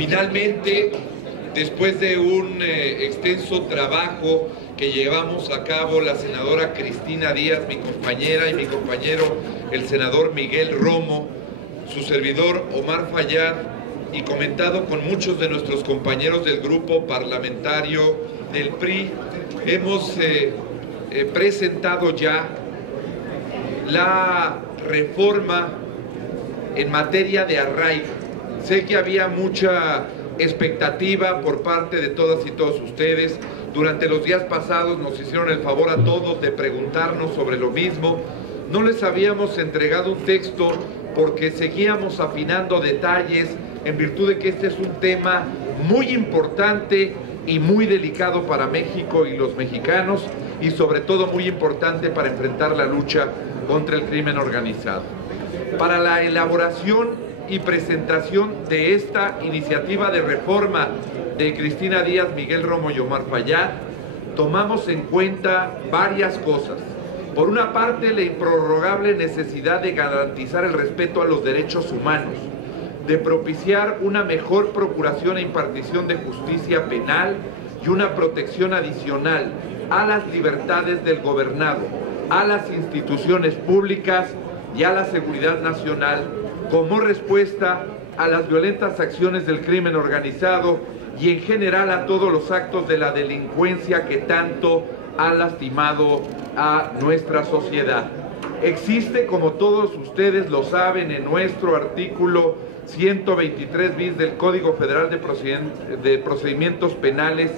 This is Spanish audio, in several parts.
Finalmente, después de un extenso trabajo que llevamos a cabo la senadora Cristina Díaz, mi compañera, y mi compañero, el senador Miguel Romo, su servidor Omar Fayad, y comentado con muchos de nuestros compañeros del grupo parlamentario del PRI, hemos presentado ya la reforma en materia de arraigo. Sé que había mucha expectativa por parte de todas y todos ustedes. Durante los días pasados nos hicieron el favor a todos de preguntarnos sobre lo mismo. No les habíamos entregado un texto porque seguíamos afinando detalles en virtud de que este es un tema muy importante y muy delicado para México y los mexicanos, y sobre todo muy importante para enfrentar la lucha contra el crimen organizado. Para la elaboración y presentación de esta iniciativa de reforma de Cristina Díaz, Miguel Romo y Omar Fayad, tomamos en cuenta varias cosas. Por una parte, la improrrogable necesidad de garantizar el respeto a los derechos humanos, de propiciar una mejor procuración e impartición de justicia penal y una protección adicional a las libertades del gobernado, a las instituciones públicas y a la seguridad nacional, como respuesta a las violentas acciones del crimen organizado y en general a todos los actos de la delincuencia que tanto ha lastimado a nuestra sociedad. Existe, como todos ustedes lo saben, en nuestro artículo 123 bis del Código Federal de Procedimientos Penales,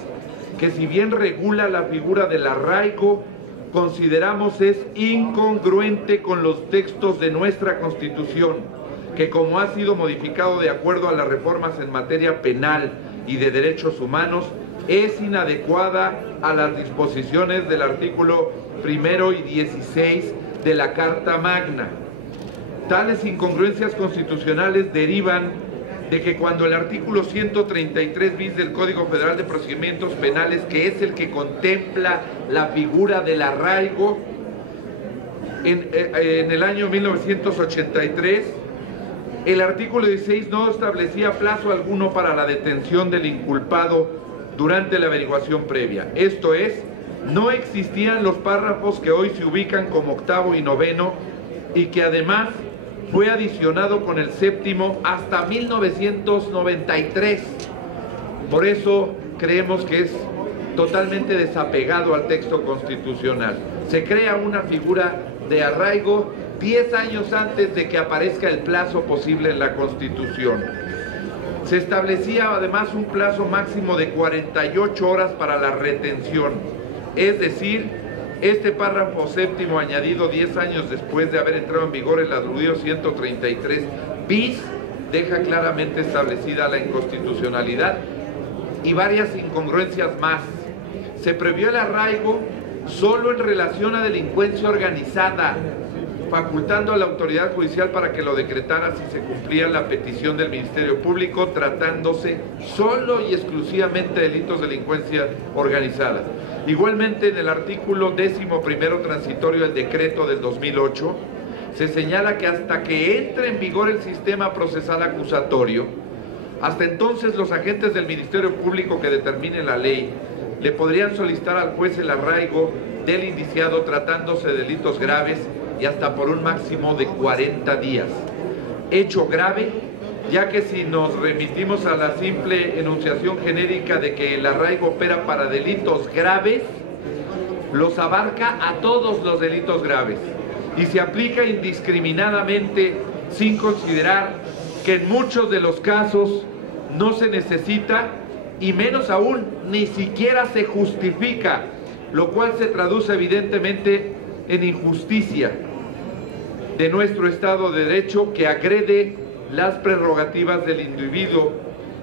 que si bien regula la figura del arraigo, consideramos es incongruente con los textos de nuestra Constitución, que como ha sido modificado de acuerdo a las reformas en materia penal y de derechos humanos, es inadecuada a las disposiciones del artículo 1 y 16 de la Carta Magna. Tales incongruencias constitucionales derivan de que cuando el artículo 133 bis del Código Federal de Procedimientos Penales, que es el que contempla la figura del arraigo, en el año 1983, el artículo 16 no establecía plazo alguno para la detención del inculpado durante la averiguación previa. Esto es, no existían los párrafos que hoy se ubican como octavo y noveno, y que además fue adicionado con el séptimo hasta 1993. Por eso creemos que es totalmente desapegado al texto constitucional. Se crea una figura de arraigo 10 años antes de que aparezca el plazo posible en la Constitución. Se establecía además un plazo máximo de 48 horas para la retención, es decir, este párrafo séptimo añadido 10 años después de haber entrado en vigor el aludido 133 bis deja claramente establecida la inconstitucionalidad y varias incongruencias más. Se previó el arraigo solo en relación a delincuencia organizada, facultando a la autoridad judicial para que lo decretara si se cumplía la petición del Ministerio Público, tratándose solo y exclusivamente de delitos de delincuencia organizada. Igualmente, en el artículo 11º transitorio del decreto del 2008, se señala que hasta que entre en vigor el sistema procesal acusatorio, hasta entonces los agentes del Ministerio Público que determinen la ley le podrían solicitar al juez el arraigo del indiciado tratándose de delitos graves y hasta por un máximo de 40 días. Hecho grave, ya que si nos remitimos a la simple enunciación genérica de que el arraigo opera para delitos graves, los abarca a todos los delitos graves y se aplica indiscriminadamente sin considerar que en muchos de los casos no se necesita y menos aún ni siquiera se justifica, lo cual se traduce evidentemente en injusticia de nuestro Estado de Derecho que agrede las prerrogativas del individuo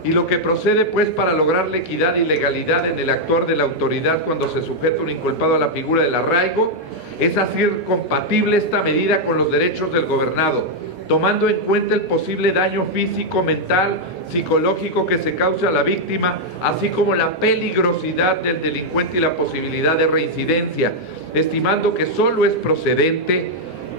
y lo que procede pues para lograr la equidad y legalidad en el actuar de la autoridad cuando se sujeta un inculpado a la figura del arraigo es hacer compatible esta medida con los derechos del gobernado, tomando en cuenta el posible daño físico, mental, psicológico que se cause a la víctima, así como la peligrosidad del delincuente y la posibilidad de reincidencia, estimando que solo es procedente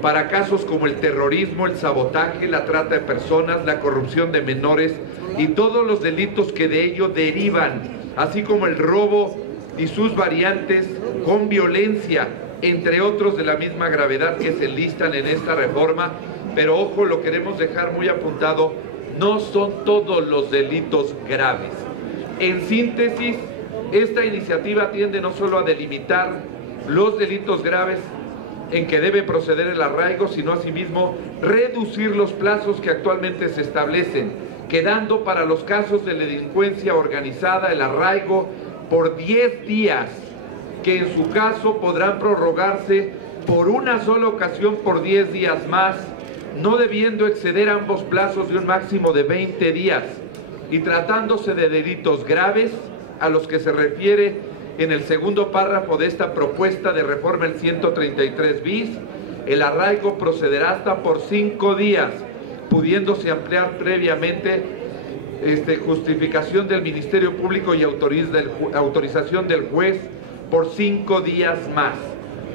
para casos como el terrorismo, el sabotaje, la trata de personas, la corrupción de menores y todos los delitos que de ello derivan, así como el robo y sus variantes con violencia, entre otros de la misma gravedad que se listan en esta reforma. Pero ojo, lo queremos dejar muy apuntado, no son todos los delitos graves. En síntesis, esta iniciativa tiende no solo a delimitar los delitos graves en que debe proceder el arraigo, sino asimismo reducir los plazos que actualmente se establecen, quedando para los casos de delincuencia organizada el arraigo por 10 días, que en su caso podrán prorrogarse por una sola ocasión por 10 días más, no debiendo exceder ambos plazos de un máximo de 20 días, y tratándose de delitos graves a los que se refiere en el segundo párrafo de esta propuesta de reforma, el 133 bis, el arraigo procederá hasta por 5 días, pudiéndose ampliar previamente justificación del Ministerio Público y autorización del juez por 5 días más.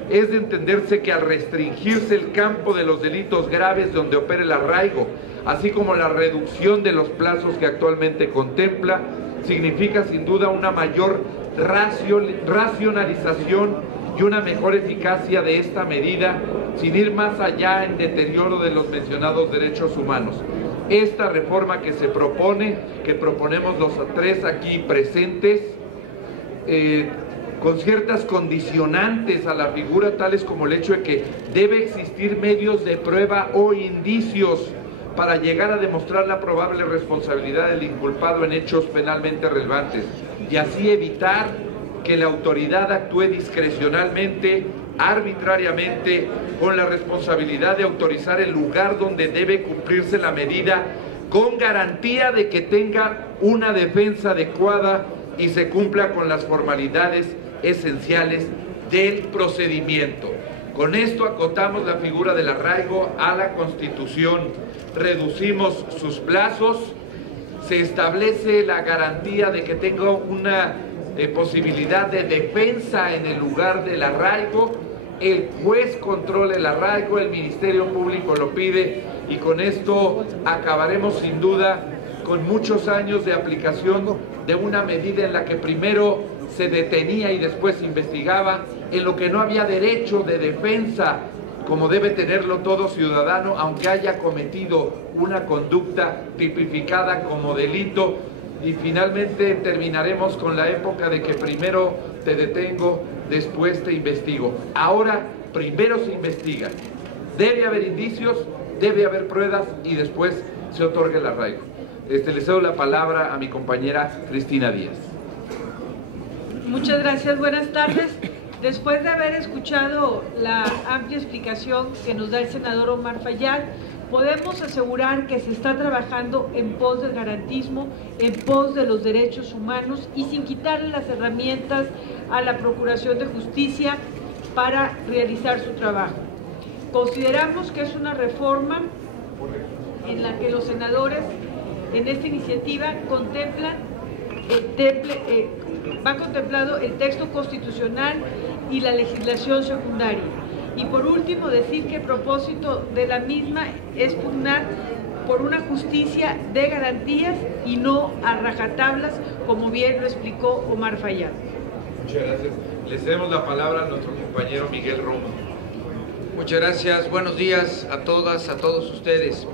Es de entenderse que al restringirse el campo de los delitos graves donde opera el arraigo, así como la reducción de los plazos que actualmente contempla, significa sin duda una mayor racionalización y una mejor eficacia de esta medida, sin ir más allá en deterioro de los mencionados derechos humanos. Esta reforma que se propone, que proponemos los tres aquí presentes, con ciertas condicionantes a la figura, tales como el hecho de que debe existir medios de prueba o indicios para llegar a demostrar la probable responsabilidad del inculpado en hechos penalmente relevantes, y así evitar que la autoridad actúe discrecionalmente, arbitrariamente, con la responsabilidad de autorizar el lugar donde debe cumplirse la medida, con garantía de que tenga una defensa adecuada y se cumpla con las formalidades esenciales del procedimiento. Con esto acotamos la figura del arraigo a la Constitución, reducimos sus plazos, se establece la garantía de que tenga una posibilidad de defensa en el lugar del arraigo, el juez controla el arraigo, el Ministerio Público lo pide, y con esto acabaremos sin duda con muchos años de aplicación de una medida en la que primero se detenía y después se investigaba, en lo que no había derecho de defensa, como debe tenerlo todo ciudadano, aunque haya cometido una conducta tipificada como delito. Y finalmente terminaremos con la época de que primero te detengo, después te investigo. Ahora primero se investiga, debe haber indicios, debe haber pruebas y después se otorga el arraigo. Le cedo la palabra a mi compañera Cristina Díaz. Muchas gracias, buenas tardes. Después de haber escuchado la amplia explicación que nos da el senador Omar Fayad, podemos asegurar que se está trabajando en pos del garantismo, en pos de los derechos humanos y sin quitarle las herramientas a la Procuración de Justicia para realizar su trabajo. Consideramos que es una reforma en la que los senadores en esta iniciativa va contemplado el texto constitucional y la legislación secundaria. Y por último, decir que el propósito de la misma es pugnar por una justicia de garantías y no a rajatablas, como bien lo explicó Omar Fayad. Muchas gracias. Le cedemos la palabra a nuestro compañero Miguel Romo. Muchas gracias. Buenos días a todas, a todos ustedes.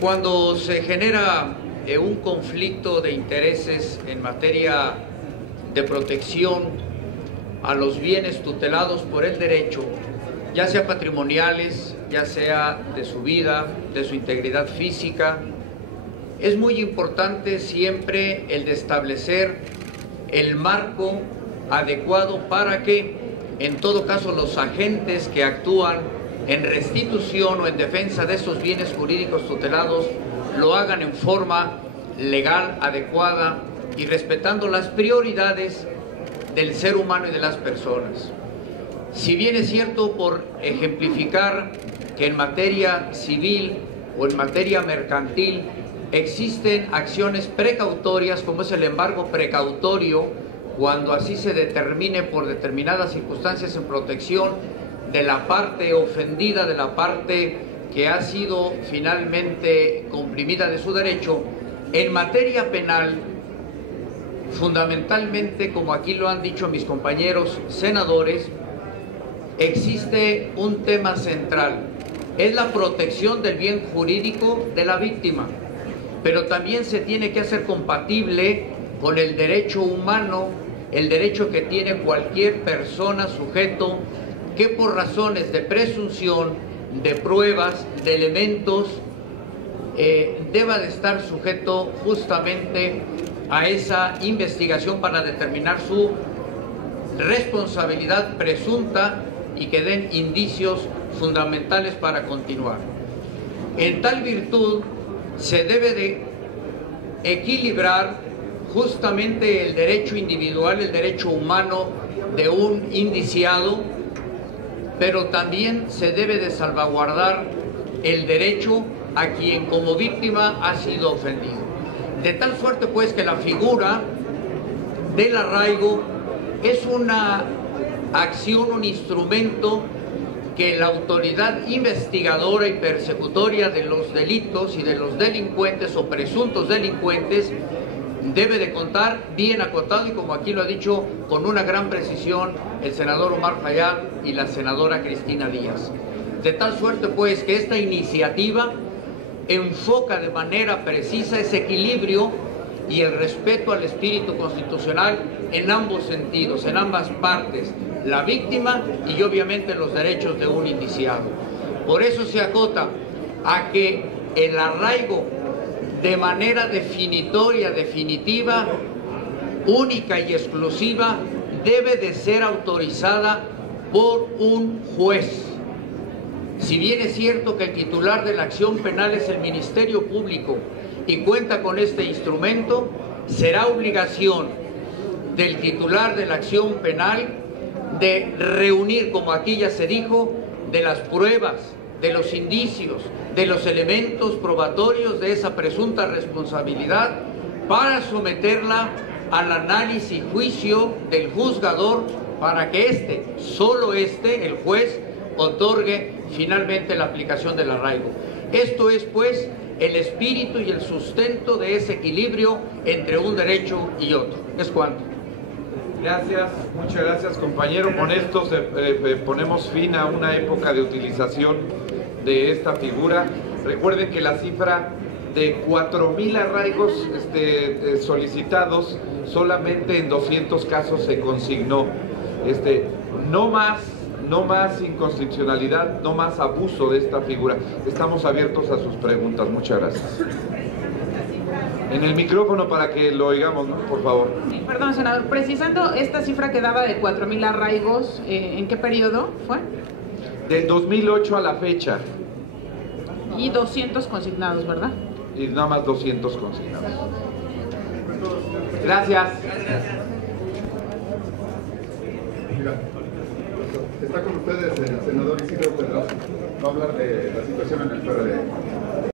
Cuando se genera un conflicto de intereses en materia de protección a los bienes tutelados por el derecho, ya sea patrimoniales, ya sea de su vida, de su integridad física, es muy importante siempre el de establecer el marco adecuado para que, en todo caso, los agentes que actúan en restitución o en defensa de esos bienes jurídicos tutelados lo hagan en forma legal, adecuada y respetando las prioridades del ser humano y de las personas. Si bien es cierto, por ejemplificar, que en materia civil o en materia mercantil existen acciones precautorias, como es el embargo precautorio, cuando así se determine por determinadas circunstancias en protección de la parte ofendida, de la parte que ha sido finalmente comprimida de su derecho. En materia penal, fundamentalmente, como aquí lo han dicho mis compañeros senadores, existe un tema central, es la protección del bien jurídico de la víctima, pero también se tiene que hacer compatible con el derecho humano, el derecho que tiene cualquier persona, sujeto, que por razones de presunción, de pruebas, de elementos, deba de estar sujeto justamente a esa investigación para determinar su responsabilidad presunta y que den indicios fundamentales para continuar. En tal virtud se debe de equilibrar justamente el derecho individual, el derecho humano de un indiciado, pero también se debe de salvaguardar el derecho a quien como víctima ha sido ofendido. De tal suerte pues que la figura del arraigo es una acción, un instrumento que la autoridad investigadora y persecutoria de los delitos y de los delincuentes o presuntos delincuentes debe de contar bien acotado, y como aquí lo ha dicho con una gran precisión el senador Omar Fayad y la senadora Cristina Díaz. De tal suerte pues que esta iniciativa enfoca de manera precisa ese equilibrio y el respeto al espíritu constitucional en ambos sentidos, en ambas partes, la víctima y obviamente los derechos de un indiciado. Por eso se acota a que el arraigo de manera definitoria, definitiva, única y exclusiva, debe de ser autorizada por un juez. Si bien es cierto que el titular de la acción penal es el Ministerio Público y cuenta con este instrumento, será obligación del titular de la acción penal de reunir, como aquí ya se dijo, de las pruebas, de los indicios, de los elementos probatorios de esa presunta responsabilidad para someterla al análisis y juicio del juzgador para que solo el juez, otorgue finalmente la aplicación del arraigo. Esto es pues el espíritu y el sustento de ese equilibrio entre un derecho y otro. Es cuanto. Gracias, muchas gracias compañero. Con esto ponemos fin a una época de utilización de esta figura. Recuerden que la cifra de 4,000 arraigos solicitados, solamente en 200 casos se consignó. No más inconstitucionalidad, no más abuso de esta figura. Estamos abiertos a sus preguntas. Muchas gracias. En el micrófono para que lo oigamos, ¿no? Por favor. Sí, perdón, senador. Precisando esta cifra que daba de 4,000 arraigos, ¿en qué periodo fue? Del 2008 a la fecha. Y 200 consignados, ¿verdad? Y nada más 200 consignados. Gracias. Está con ustedes el senador Isidro Pedraza. Va a hablar de la situación en el PRD.